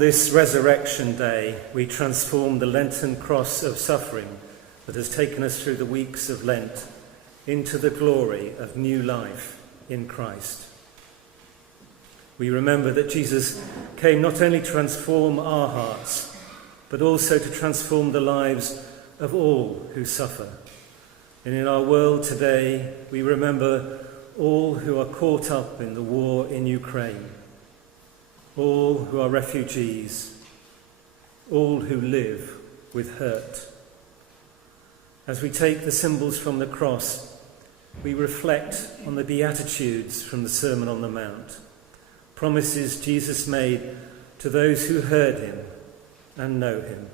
this Resurrection Day, we transform the Lenten cross of suffering that has taken us through the weeks of Lent into the glory of new life in Christ. We remember that Jesus came not only to transform our hearts, but also to transform the lives of all who suffer. And in our world today, we remember all who are caught up in the war in Ukraine, all who are refugees, all who live with hurt. As we take the symbols from the cross, we reflect on the Beatitudes from the Sermon on the Mount, promises Jesus made to those who heard him and know him.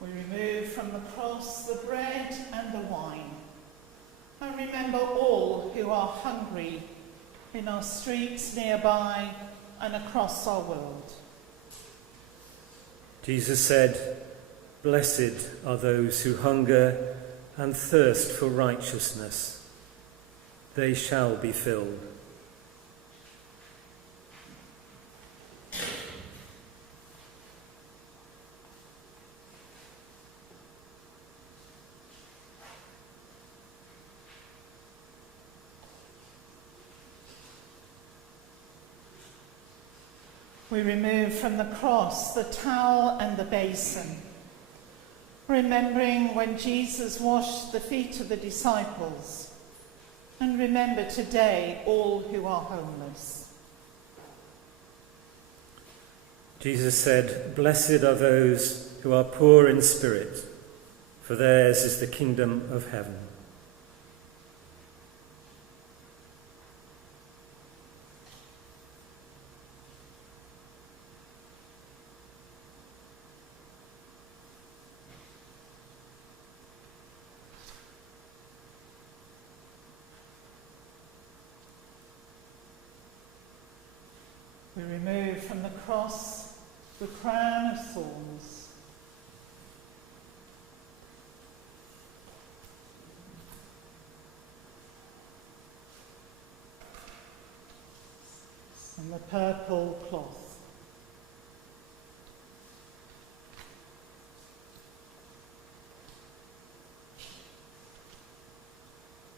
We remove from the cross the bread and the wine, and remember all who are hungry in our streets nearby and across our world. Jesus said, "Blessed are those who hunger and thirst for righteousness. They shall be filled." We remove from the cross the towel and the basin, remembering when Jesus washed the feet of the disciples, and remember today all who are homeless. Jesus said, "Blessed are those who are poor in spirit, for theirs is the kingdom of heaven." We remove from the cross the crown of thorns. And the purple cloth.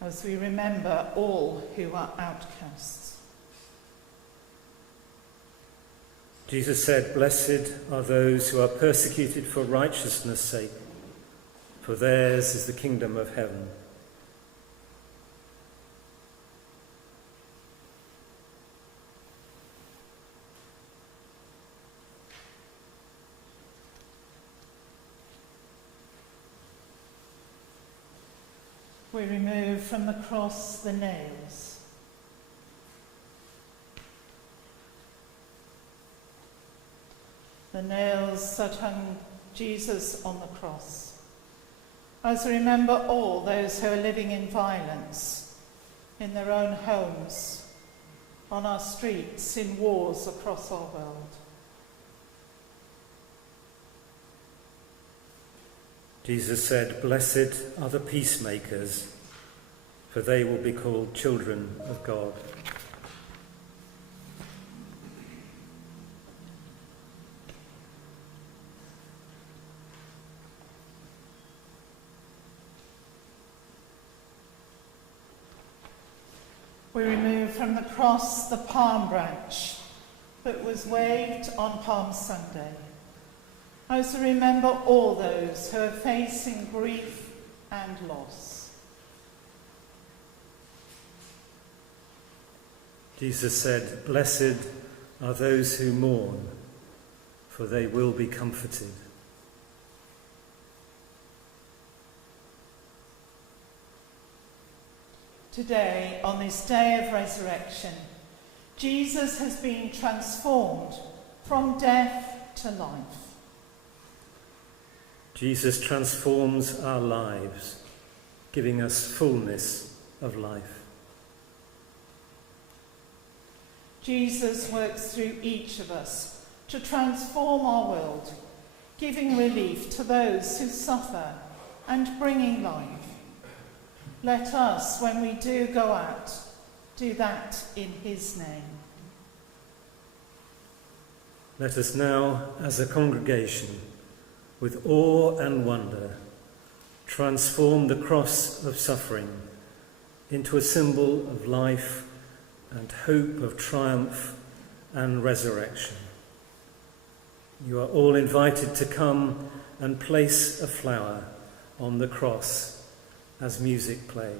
As we remember all who are outcasts. Jesus said, "Blessed are those who are persecuted for righteousness' sake, for theirs is the kingdom of heaven." We remove from the cross the nails. The nails that hung Jesus on the cross. As we remember all those who are living in violence, in their own homes, on our streets, in wars across our world. Jesus said, "Blessed are the peacemakers, for they will be called children of God." We remove from the cross the palm branch that was waved on Palm Sunday, as we remember all those who are facing grief and loss. Jesus said, "Blessed are those who mourn, for they will be comforted." Today, on this day of resurrection, Jesus has been transformed from death to life. Jesus transforms our lives, giving us fullness of life. Jesus works through each of us to transform our world, giving relief to those who suffer and bringing life. Let us, when we do go out, Do that in his name. Let us now, as a congregation, with awe and wonder, transform the cross of suffering into a symbol of life and hope of triumph and resurrection. You are all invited to come and place a flower on the cross as music plays.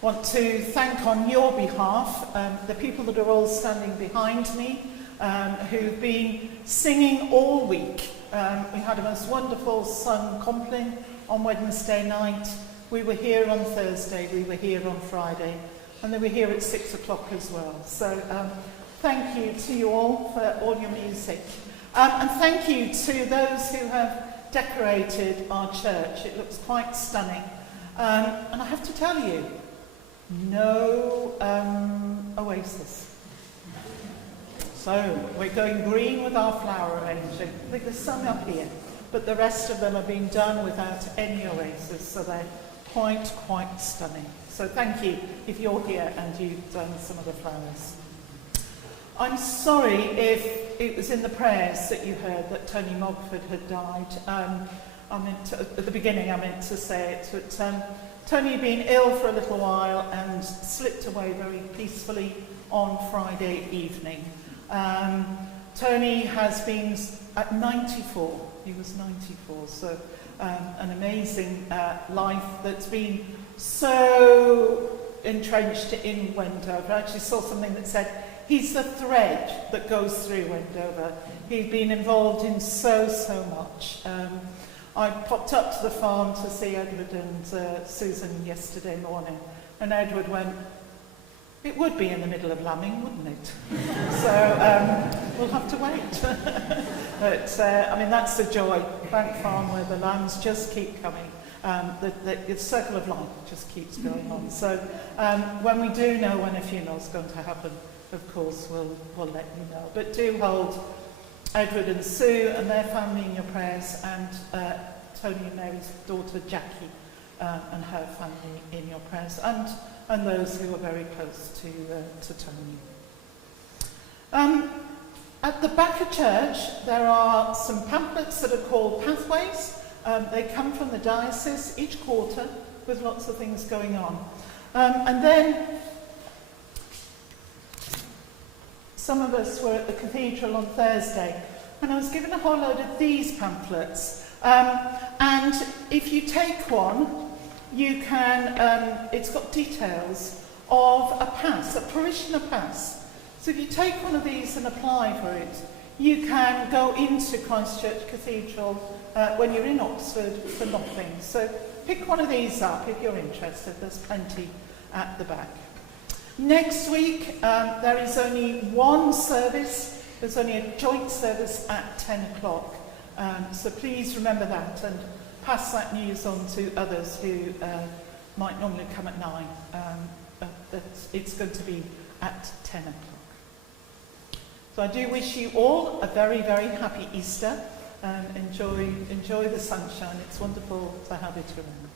I want to thank on your behalf the people that are all standing behind me who've been singing all week. We had a most wonderful sung compline on Wednesday night. We were here on Thursday, we were here on Friday, and they were here at 6 o'clock as well. So thank you to you all for all your music. And thank you to those who have decorated our church. It looks quite stunning. And I have to tell you, no oasis. So we're going green with our flower arranging. I think there's some up here, but the rest of them are being done without any oasis, so they're quite stunning. So thank you if you're here and you've done some of the flowers. I'm sorry if it was in the prayers that you heard that Tony Mogford had died. At the beginning I meant to say it, but Tony had been ill for a little while and slipped away very peacefully on Friday evening. Tony has been at 94, he was 94, so an amazing life that's been so entrenched in Wendover. I actually saw something that said, he's the thread that goes through Wendover. He's been involved in so much. I popped up to the farm to see Edward and Susan yesterday morning, and Edward went, it would be in the middle of lambing, wouldn't it? So we'll have to wait. But I mean, that's the joy. Bank Farm, where the lambs just keep coming. The circle of life just keeps going on. So when we do know when a funeral is going to happen, of course, we'll let you know. But do hold Edward and Sue and their family in your prayers, and Tony and Mary's daughter Jackie and her family in your prayers, and those who are very close to Tony. At the back of church there are some pamphlets that are called Pathways. They come from the diocese each quarter with lots of things going on. And then some of us were at the cathedral on Thursday, and I was given a whole load of these pamphlets. And if you take one, you can, it's got details of a pass, a parishioner pass. So if you take one of these and apply for it, you can go into Christchurch Cathedral when you're in Oxford for nothing. So pick one of these up if you're interested. There's plenty at the back. Next week, there is only one service. There's only a joint service at 10 o'clock. So please remember that and pass that news on to others who might normally come at 9. But it's going to be at 10 o'clock. So I do wish you all a very, very happy Easter. Enjoy the sunshine. It's wonderful to have it around.